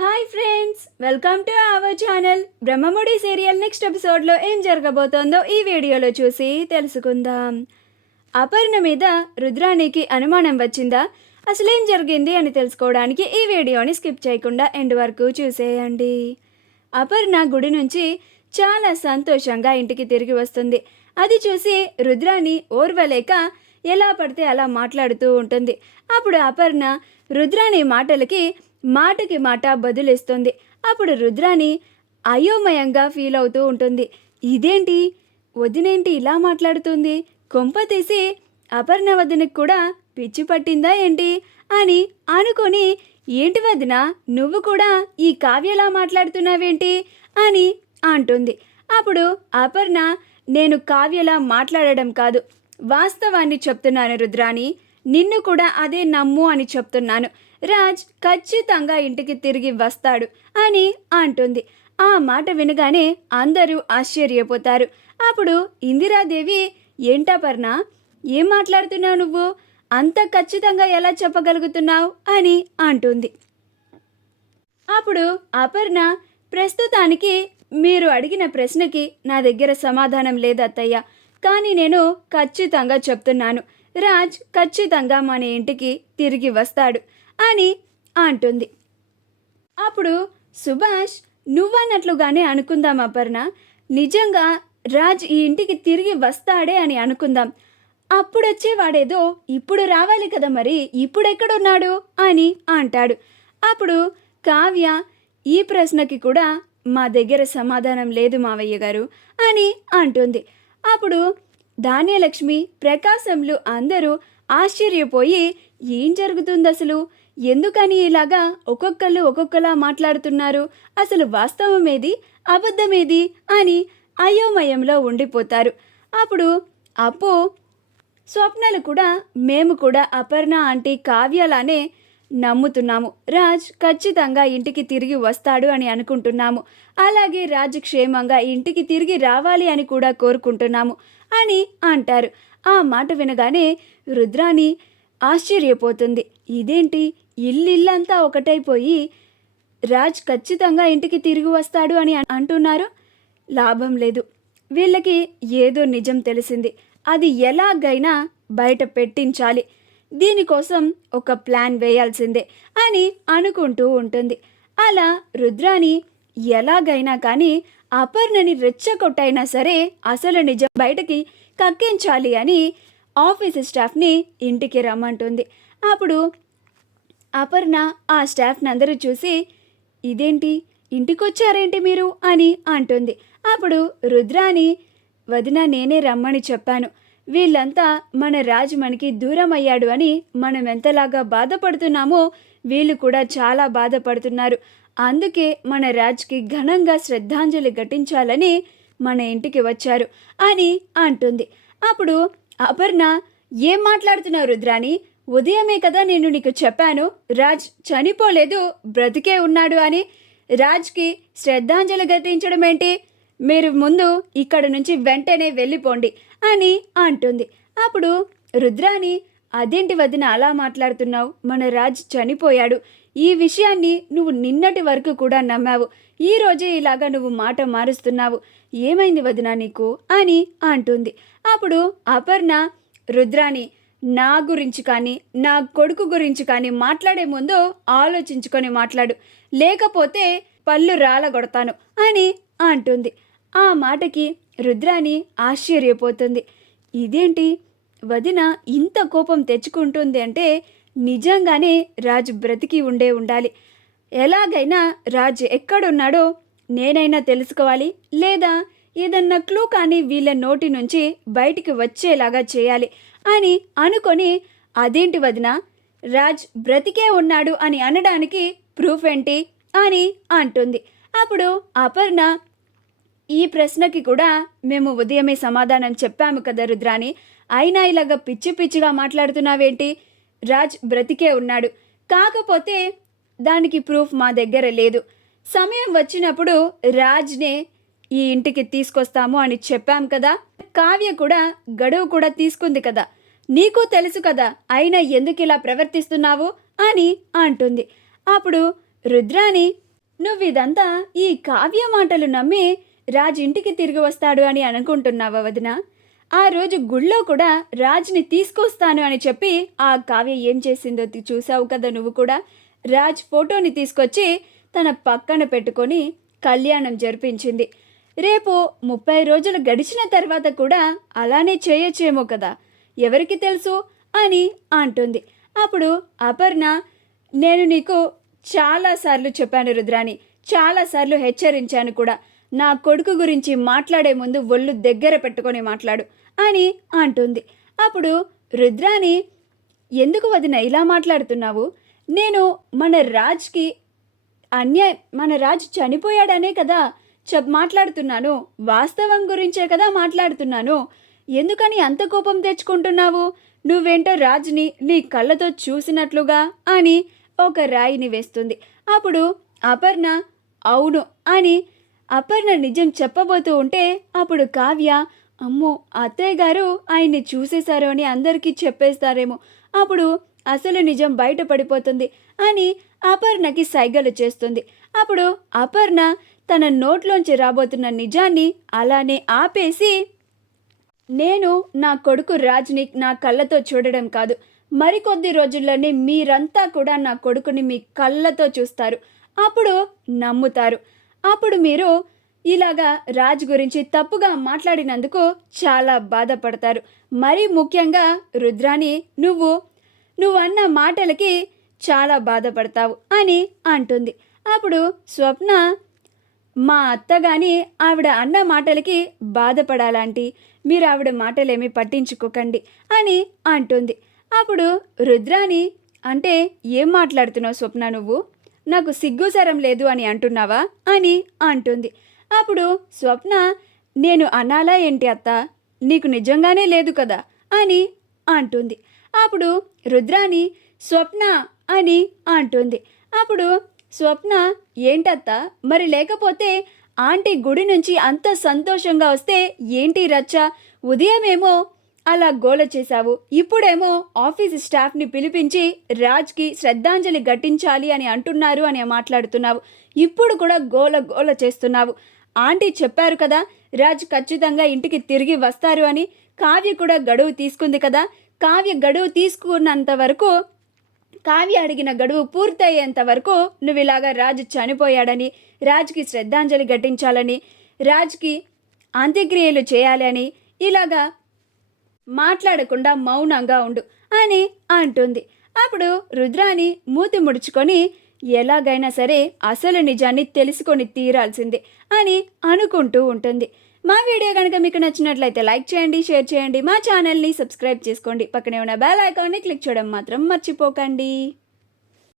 Hi friends, welcome to our channel. Brahmamudi serial next ఎపిసోడ్లో ఏం జరగబోతోందో ఈ వీడియోలో చూసి తెలుసుకుందాం. అపర్ణ మీద రుద్రాణికి అనుమానం వచ్చిందా? అసలేం జరిగింది అని తెలుసుకోవడానికి ఈ వీడియోని స్కిప్ చేయకుండా ఎండ్ వరకు చూసేయండి. అపర్ణ గుడి నుంచి చాలా సంతోషంగా ఇంటికి తిరిగి వస్తుంది. అది చూసి రుద్రాణి ఓర్వలేక ఎలా పడితే అలా మాట్లాడుతూ ఉంటుంది. అప్పుడు అపర్ణ రుద్రాణి మాటలకి మాటకి మాట బదులిస్తుంది. అప్పుడు రుద్రాణి అయోమయంగా ఫీల్ అవుతూ ఉంటుంది. ఇదేంటి, వదినేంటి ఇలా మాట్లాడుతుంది? కొంప తీసి అపర్ణ వదినకు కూడా పిచ్చి పట్టిందా ఏంటి అని అనుకొని, ఏంటి వదిన, నువ్వు కూడా ఈ కావ్యలా మాట్లాడుతున్నావేంటి అని అంటుంది. అప్పుడు అపర్ణ, నేను కావ్యలా మాట్లాడడం కాదు, వాస్తవాన్ని చెప్తున్నాను రుద్రాణి, నిన్ను కూడా అదే నమ్ము అని చెప్తున్నాను. రాజ్ ఖచ్చితంగా ఇంటికి తిరిగి వస్తాడు అని అంటుంది. ఆ మాట వినగానే అందరూ ఆశ్చర్యపోతారు. అప్పుడు ఇందిరాదేవి, ఏంటపర్ణ, ఏం మాట్లాడుతున్నావు నువ్వు? అంత ఖచ్చితంగా ఎలా చెప్పగలుగుతున్నావు అని అంటుంది. అప్పుడు అపర్ణ, ప్రస్తుతానికి మీరు అడిగిన ప్రశ్నకి నా దగ్గర సమాధానం లేదు అత్తయ్య, కానీ నేను ఖచ్చితంగా చెప్తున్నాను, రాజ్ ఖచ్చితంగా మన ఇంటికి తిరిగి వస్తాడు అని అంటుంది. అప్పుడు సుభాష్, నువ్వన్నట్లుగానే అనుకుందాం అపర్ణ, నిజంగా రాజ్ ఈ ఇంటికి తిరిగి వస్తాడే అని అనుకుందాం. అప్పుడొచ్చేవాడేదో ఇప్పుడు రావాలి కదా, మరి ఇప్పుడెక్కడున్నాడు అని అంటాడు. అప్పుడు కావ్య, ఈ ప్రశ్నకి కూడా మా దగ్గర సమాధానం లేదు మావయ్య గారు అని అంటుంది. అప్పుడు ధాన్యలక్ష్మి, ప్రకాశంలు అందరూ ఆశ్చర్యపోయి, ఏం జరుగుతుంది అసలు, ఎందుకని ఇలాగా ఒక్కొక్కళ్ళు ఒక్కొక్కలా మాట్లాడుతున్నారు, అసలు వాస్తవమేది అబద్ధమేది అని అయోమయంలో ఉండిపోతారు. అప్పుడు అప్పు, స్వప్నలు కూడా మేము కూడా అపర్ణ ఆంటీ కావ్యలానే నమ్ముతున్నాము, రాజ్ ఖచ్చితంగా ఇంటికి తిరిగి వస్తాడు అని అనుకుంటున్నాము, అలాగే రాజ్ క్షేమంగా ఇంటికి తిరిగి రావాలి అని కూడా కోరుకుంటున్నాము అని అంటారు. ఆ మాట వినగానే రుద్రాణి ఆశ్చర్యపోతుంది. ఇదేంటి, ఇల్లంతా ఒకటైపోయి రాజ్ ఖచ్చితంగా ఇంటికి తిరిగి వస్తాడు అని అంటున్నారు. లాభం లేదు, వీళ్ళకి ఏదో నిజం తెలిసింది, అది ఎలాగైనా బయట పెట్టించాలి, దీనికోసం ఒక ప్లాన్ వేయాల్సిందే అని అనుకుంటూ ఉంటుంది. అలా రుద్రాణి ఎలాగైనా కానీ అపర్ణని రెచ్చగొట్టైనా సరే అసలు నిజం బయటకి కక్కించాలి అని ఆఫీస్ స్టాఫ్ని ఇంటికి రమ్మంటుంది. అప్పుడు అపర్ణ ఆ స్టాఫ్ని అందరూ చూసి, ఇదేంటి, ఇంటికొచ్చారేంటి మీరు అని అంటుంది. అప్పుడు రుద్రాణి, వదిన, నేనే రమ్మని చెప్పాను, వీళ్ళంతా మన రాజు మనకి దూరం అయ్యాడు అని మనం ఎంతలాగా బాధపడుతున్నామో వీళ్ళు కూడా చాలా బాధపడుతున్నారు, అందుకే మన రాజ్కి ఘనంగా శ్రద్ధాంజలి ఘటించాలని మన ఇంటికి వచ్చారు అని అంటుంది. అప్పుడు అపర్ణ, ఏం మాట్లాడుతున్నావు రుద్రాణి, ఉదయమే కదా నేను నీకు చెప్పాను రాజ్ చనిపోలేదు, బ్రతికే ఉన్నాడు అని, రాజ్కి శ్రద్ధాంజలి ఘటించడం ఏంటి, మీరు ముందు ఇక్కడ నుంచి వెంటనే వెళ్ళిపోండి అని అంటుంది. అప్పుడు రుద్రాణి, అదేంటి వదిన అలా మాట్లాడుతున్నావు, మన రాజ్ చనిపోయాడు, ఈ విషయాన్ని నువ్వు నిన్నటి వరకు కూడా నమ్మావు, ఈ రోజే ఇలాగా నువ్వు మాట మారుస్తున్నావు, ఏమైంది వదిన నీకు అని అంటుంది. అప్పుడు అపర్ణ, రుద్రాణి, నా గురించి కానీ నా కొడుకు గురించి కానీ మాట్లాడే ముందు ఆలోచించుకొని మాట్లాడు, లేకపోతే పళ్ళు రాలగొడతాను అని అంటుంది. ఆ మాటకి రుద్రాణి ఆశ్చర్యపోతుంది. ఇదేంటి, వదిన ఇంత కోపం తెచ్చుకుంటుంది అంటే నిజంగానే రాజు బ్రతికి ఉండాలి, ఎలాగైనా రాజు ఎక్కడున్నాడో నేనైనా తెలుసుకోవాలి, లేదా ఏదన్నా క్లూ కానీ వీళ్ళ నోటి నుంచి బయటికి వచ్చేలాగా చేయాలి అని అనుకొని, అదేంటి వదిన, రాజ్ బ్రతికే ఉన్నాడు అని అనడానికి ప్రూఫ్ ఏంటి అని అంటుంది. అప్పుడు అపర్ణ, ఈ ప్రశ్నకి కూడా మేము ఉదయమే సమాధానం చెప్పాము కదా రుద్రాణి, అయినా ఇలాగ పిచ్చి పిచ్చిగా మాట్లాడుతున్నావేంటి, రాజ్ బ్రతికే ఉన్నాడు, కాకపోతే దానికి ప్రూఫ్ మా దగ్గర లేదు, సమయం వచ్చినప్పుడు రాజ్నే ఈ ఇంటికి తీసుకొస్తాము అని చెప్పాం కదా, కావ్య కూడా గడువు కూడా తీసుకుంది కదా, నీకు తెలుసు కదా, అయినా ఎందుకు ఇలా ప్రవర్తిస్తున్నావు అని అంటుంది. అప్పుడు రుద్రాణి, నువ్విదంతా ఈ కావ్య మాటలు నమ్మి రాజ్ ఇంటికి తిరిగి వస్తాడు అని అనుకుంటున్నావా వదిన? ఆ రోజు గుళ్ళో కూడా రాజ్ని తీసుకొస్తాను అని చెప్పి ఆ కావ్య ఏం చేసిందో చూసావు కదా నువ్వు కూడా. రాజ్ ఫోటోని తీసుకొచ్చి తన పక్కన పెట్టుకొని కళ్యాణం జరిపించింది. రేపు 30 రోజులు గడిచిన తర్వాత కూడా అలానే చేయొచ్చేమో కదా, ఎవరికి తెలుసు అని అంటుంది. అప్పుడు అపర్ణ, నేను నీకు చాలాసార్లు చెప్పాను రుద్రాని, చాలాసార్లు హెచ్చరించాను కూడా, నా కొడుకు గురించి మాట్లాడే ముందు ఒళ్ళు దగ్గర పెట్టుకొని మాట్లాడు అని అంటుంది. అప్పుడు రుద్రాని, ఎందుకు వదిన ఇలా మాట్లాడుతున్నావు? నేను మన రాజ్ చనిపోయాడనే కదా మాట్లాడుతున్నాను, వాస్తవం గురించే కదా మాట్లాడుతున్నాను. ఎందుకని అంత కోపం తెచ్చుకుంటున్నావు? నువ్వేంటో రాజ్ని నీ కళ్ళతో చూసినట్లుగా అని ఒక రాయిని వేస్తుంది. అప్పుడు అపర్ణ అవును అని అపర్ణ నిజం చెప్పబోతూ ఉంటే అప్పుడు కావ్య, అమ్మో అత్తయ్య గారు ఆయన్ని చూసేశారు అని అందరికీ చెప్పేస్తారేమో, అప్పుడు అసలు నిజం బయటపడిపోతుంది అని అపర్ణకి సైగలు చేస్తుంది. అప్పుడు అపర్ణ తన నోట్లోంచి రాబోతున్న నిజాన్ని అలానే ఆపేసి, నేను నా కొడుకు రాజ్ని నా కళ్ళతో చూడడం కాదు, మరికొద్ది రోజుల్లోనే మీరంతా కూడా నా కొడుకుని మీ కళ్ళతో చూస్తారు, అప్పుడు నమ్ముతారు. అప్పుడు మీరు ఇలాగా రాజ్ గురించి తప్పుగా మాట్లాడినందుకు చాలా బాధపడతారు. మరీ ముఖ్యంగా రుద్రాని, నువ్వన్న మాటలకి చాలా బాధపడతావు అని అంటుంది. అప్పుడు స్వప్న, మా అత్త కానీ ఆవిడ అన్న మాటలకి బాధపడాలంటే మీరు ఆవిడ మాటలేమీ పట్టించుకోకండి అని అంటుంది. అప్పుడు రుద్రాని, అంటే ఏం మాట్లాడుతున్నావు స్వప్న, నువ్వు నాకు సిగ్గుసరం లేదు అని అంటున్నావా అని అంటుంది. అప్పుడు స్వప్న, నేను అనాలా ఏంటి అత్త, నీకు నిజంగానే లేదు కదా అని అంటుంది. అప్పుడు రుద్రాని స్వప్న అని అంటుంది. అప్పుడు స్వప్న, ఏంటత్తా మరి, లేకపోతే ఆంటీ గుడి నుంచి అంత సంతోషంగా వస్తే ఏంటి రచ్చ, ఉదయమేమో అలా గోల చేశావు, ఇప్పుడేమో ఆఫీస్ స్టాఫ్ని పిలిపించి రాజ్కి శ్రద్ధాంజలి ఘటించాలి అని అంటున్నారు అని మాట్లాడుతున్నావు, ఇప్పుడు కూడా గోల గోల చేస్తున్నావు. ఆంటీ చెప్పారు కదా రాజ్ ఖచ్చితంగా ఇంటికి తిరిగి వస్తారు అని, కావ్య కూడా గడువు తీసుకుంది కదా, కావ్య గడువు తీసుకున్నంత వరకు, కావ్య అడిగిన గడువు పూర్తయ్యేంత వరకు నువ్వు ఇలాగా రాజు చనిపోయాడని, రాజ్కి శ్రద్ధాంజలి ఘటించాలని, రాజ్కి అంత్యక్రియలు చేయాలి అని ఇలాగా మాట్లాడకుండా మౌనంగా ఉండు అని అంటుంది. అప్పుడు రుద్రాని మూతి ముడుచుకొని, ఎలాగైనా సరే అసలు నిజాన్ని తెలుసుకొని తీరాల్సిందే అని అనుకుంటూ ఉంటుంది. మా వీడియో కనుక మీకు నచ్చినట్లయితే లైక్ చేయండి, షేర్ చేయండి, మా ఛానల్ని సబ్స్క్రైబ్ చేసుకోండి, పక్కనే ఉన్న బెల్ ఐకాన్ని క్లిక్ చేయడం మాత్రం మర్చిపోకండి.